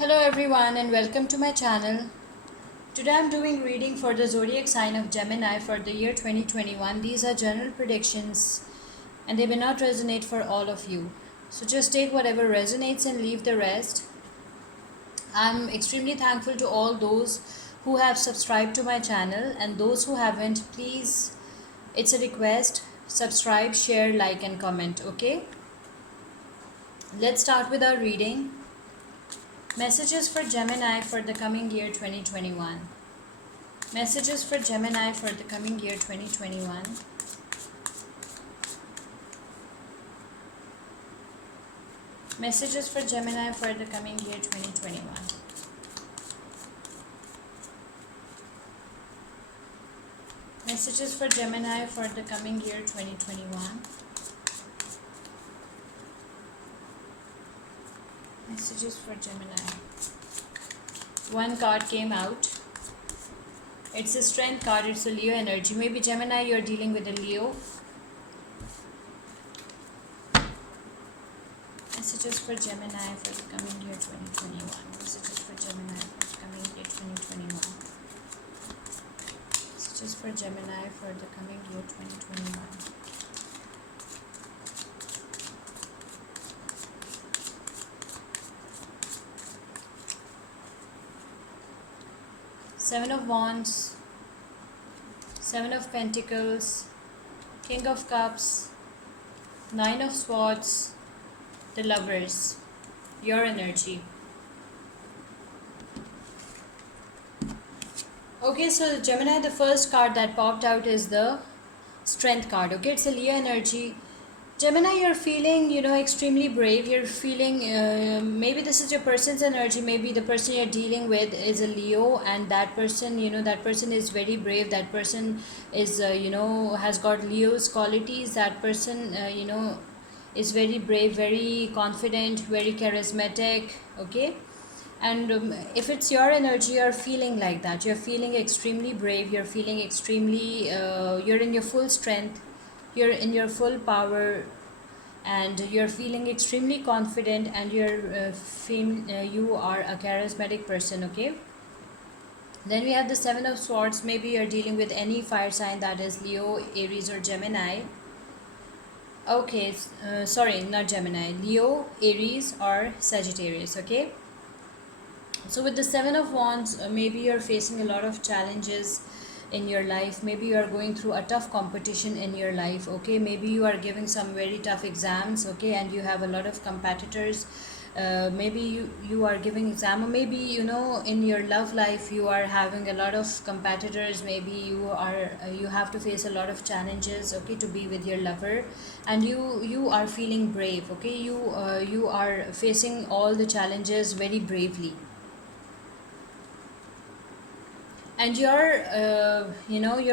Hello everyone and welcome to my channel. Today I'm doing reading for the zodiac sign of Gemini for the year 2021. These are general predictions and they may not resonate for all of you. So just take whatever resonates and leave the rest. I'm extremely thankful to all those who have subscribed to my channel, and those who haven't, please, it's a request, subscribe, share, like and comment, okay? Let's start with our reading. Messages for Gemini for the coming year 2021. Messages for Gemini for the coming year 2021. Messages for Gemini for the coming year 2021. Messages for Gemini for the coming year 2021. Messages for Gemini. One card came out. It's a strength card. It's a Leo energy. Maybe Gemini, you're dealing with a Leo. Messages for Gemini for the coming year 2021. Messages for Gemini for the coming year 2021. Messages for Gemini for the coming year 2021. Seven of Wands, Seven of Pentacles, King of Cups, Nine of Swords, the Lovers, your energy. Okay, so Gemini, the first card that popped out is the Strength card. Okay, it's a Leo energy. Gemini, you're feeling, extremely brave. You're feeling, maybe this is your person's energy. Maybe the person you're dealing with is a Leo, and that person, that person is very brave. That person is, has got Leo's qualities. That person, is very brave, very confident, very charismatic. Okay. And if it's your energy, you're feeling like that. You're feeling extremely brave. You're feeling extremely, you're in your full strength, you're in your full power, and you're feeling extremely confident, and you are a charismatic person. Okay, then we have the Seven of Swords. Maybe you're dealing with any fire sign, that is Leo, Aries or Gemini. Okay, sorry, not Gemini, Leo, Aries or Sagittarius. Okay, so with the Seven of Wands, maybe you're facing a lot of challenges in your life. Maybe you are going through a tough competition in your life. Okay, maybe you are giving some very tough exams. Okay, and you have a lot of competitors. Maybe you are giving exam, or maybe in your love life you are having a lot of competitors. Maybe you have to face a lot of challenges, okay, to be with your lover, and you are feeling brave. Okay, you are facing all the challenges very bravely, and your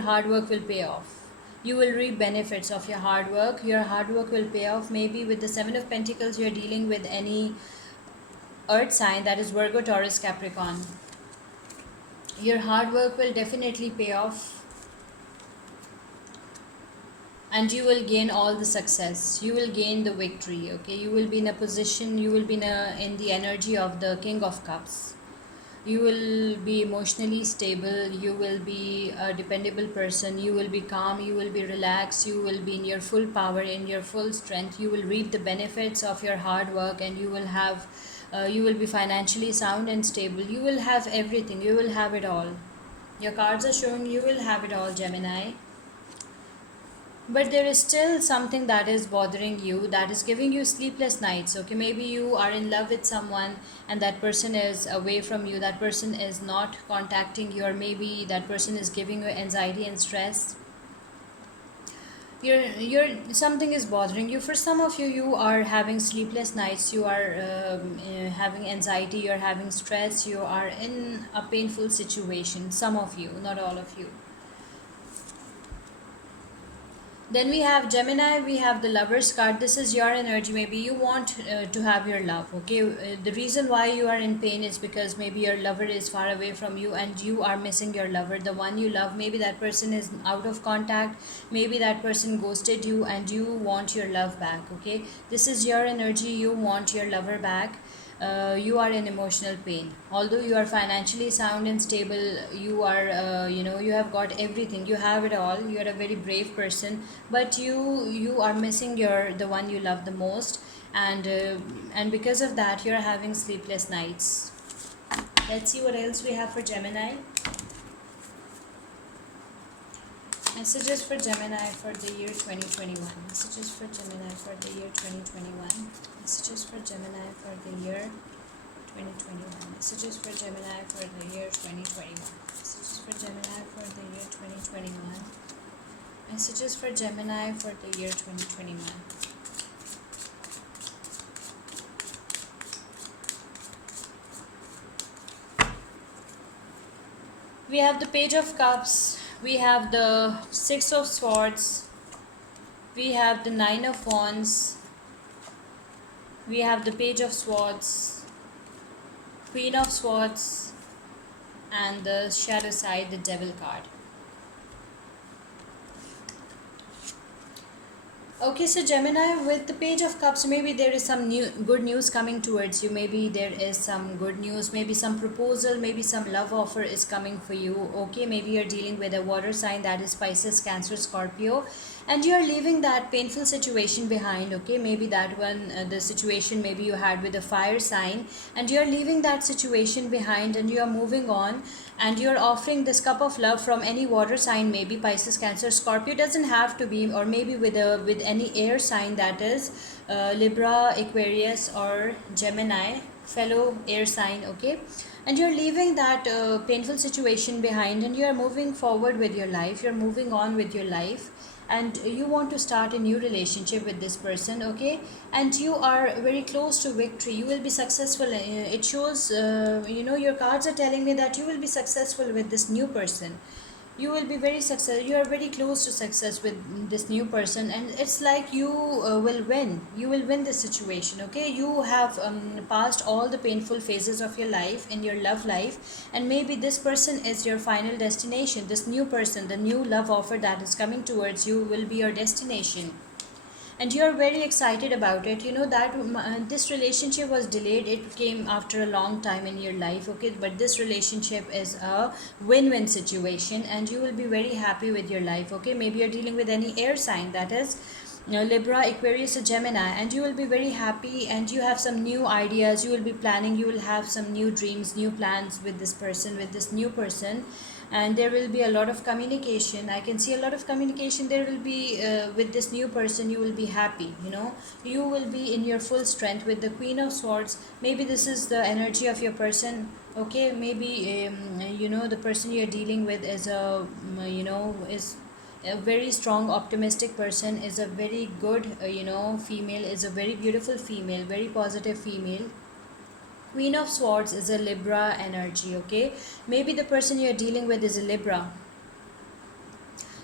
hard work will pay off. You will reap benefits of your hard work. Your hard work will pay off. Maybe with the Seven of Pentacles, you're dealing with any earth sign, that is Virgo, Taurus, Capricorn. Your hard work will definitely pay off, and you will gain all the success. You will gain the victory. Okay, you will be in a position, you will be in the energy of the King of Cups. You will be emotionally stable. You will be a dependable person. You will be calm. You will be relaxed. You will be in your full power, in your full strength. You will reap the benefits of your hard work, and you will be financially sound and stable. You will have everything. You will have it all. Your cards are showing you will have it all, Gemini. But there is still something that is bothering you, that is giving you sleepless nights. Okay, maybe you are in love with someone and that person is away from you, that person is not contacting you, or maybe that person is giving you anxiety and stress. You're something is bothering you. For some of you, you are having sleepless nights. You are having anxiety. You're having stress. You are in a painful situation. Some of you, not all of you. Then we have Gemini, we have the Lovers card. This is your energy. Maybe you want to have your love. Okay, the reason why you are in pain is because maybe your lover is far away from you and you are missing your lover, the one you love. Maybe that person is out of contact. Maybe that person ghosted you and you want your love back. Okay, this is your energy. You want your lover back. you are in emotional pain. Although you are financially sound and stable, you are, you have got everything, you have it all, you are a very brave person, but you are missing the one you love the most, and because of that you are having sleepless nights. Let's see what else we have for Gemini. Messages for Gemini for the year 2021. Messages for Gemini for the year 2021. Messages for Gemini for the year 2021. Messages for Gemini for the year 2021. Messages for Gemini for the year 2021. Messages for Gemini for the year 2021. We have the Page of Cups, we have the Six of Swords, we have the Nine of Wands, we have the Page of Swords, Queen of Swords, and the shadow side, the Devil card. Okay, so Gemini, with the Page of Cups, maybe there is some good news coming towards you. Maybe there is some good news, maybe some proposal, maybe some love offer is coming for you. Okay, maybe you're dealing with a water sign, that is Pisces, Cancer, Scorpio, and you're leaving that painful situation behind. Okay, maybe that one, the situation maybe you had with a fire sign, and you're leaving that situation behind and you're moving on, and you're offering this cup of love from any water sign, maybe Pisces, Cancer, Scorpio, doesn't have to be, or maybe with any air sign, that is Libra, Aquarius, or Gemini, fellow air sign. Okay, and you're leaving that painful situation behind and you're moving forward with your life, you're moving on with your life, and you want to start a new relationship with this person. Okay, and you are very close to victory, you will be successful. It shows, your cards are telling me that you will be successful with this new person. You will be very successful, you are very close to success with this new person, and it's like you will win this situation. Okay, you have passed all the painful phases of your life in your love life, and maybe this person is your final destination. This new person, the new love offer that is coming towards you, will be your destination, and you're very excited about it. You know that this relationship was delayed, it came after a long time in your life. Okay, but this relationship is a win-win situation and you will be very happy with your life. Okay, maybe you're dealing with any air sign, that is Libra, Aquarius, or Gemini, and you will be very happy and you have some new ideas, you will be planning, you will have some new dreams, new plans with this person, with this new person, and there will be a lot of communication. I can see a lot of communication there will be with this new person. You will be happy, you will be in your full strength with the Queen of Swords. Maybe this is the energy of your person. Okay, maybe the person you're dealing with is is a very strong optimistic person, is a very good female, is a very beautiful female, very positive female. Queen of Swords is a Libra energy. Okay, maybe the person you're dealing with is a Libra.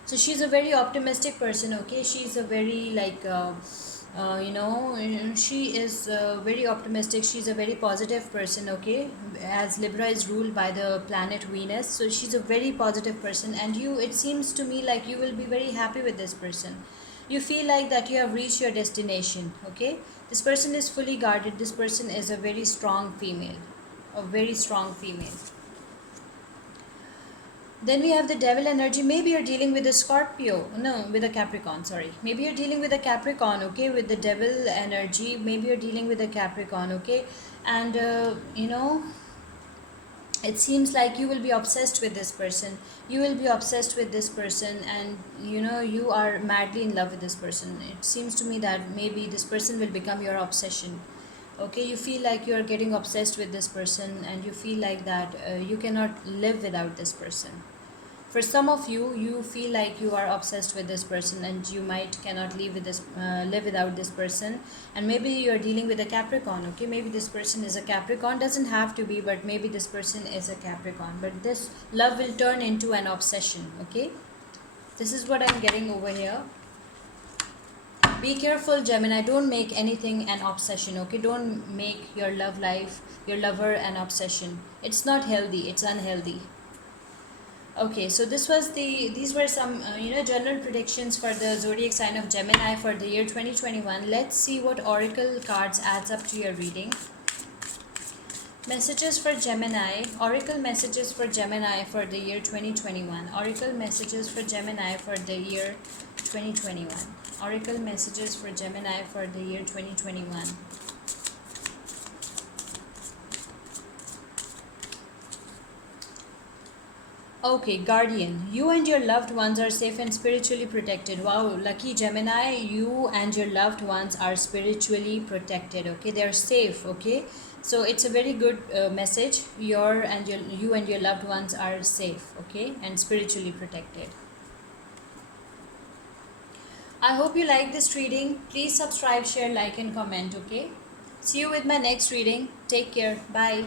So she's a very optimistic person. Okay, she's a very she is very optimistic, she's a very positive person. Okay, as Libra is ruled by the planet Venus, so she's a very positive person, and it seems to me like you will be very happy with this person. You feel like that you have reached your destination. Okay, this person is fully guarded, this person is a very strong female, a very strong female. Then we have the Devil energy. Maybe you're dealing with a Scorpio. No, with a Capricorn, sorry. Maybe you're dealing with a Capricorn, okay, with the Devil energy. Maybe you're dealing with a Capricorn, okay. And, it seems like you will be obsessed with this person. You will be obsessed with this person, and, you are madly in love with this person. It seems to me that maybe this person will become your obsession. Okay, you feel like you are getting obsessed with this person, and you feel like that you cannot live without this person. For some of you, you feel like you are obsessed with this person and you might cannot live without this person. And maybe you're dealing with a Capricorn. Okay, maybe this person is a Capricorn, doesn't have to be, but maybe this person is a Capricorn, but this love will turn into an obsession. Okay, this is what I'm getting over here. Be careful, Gemini, don't make anything an obsession. Okay, don't make your love life, your lover, an obsession. It's not healthy, it's unhealthy. Okay, so these were some general predictions for the zodiac sign of Gemini for the year 2021. Let's see what oracle cards adds up to your reading. Messages for Gemini, Oracle messages for Gemini for the year 2021. Oracle messages for Gemini for the year 2021. Oracle messages for Gemini for the year 2021. Okay, Guardian, you and your loved ones are safe and spiritually protected. Wow, lucky Gemini, you and your loved ones are spiritually protected. Okay, they are safe. Okay, so it's a very good message. You and your loved ones are safe. Okay, and spiritually protected. I hope you like this reading. Please subscribe, share, like, and comment. Okay, see you with my next reading. Take care. Bye.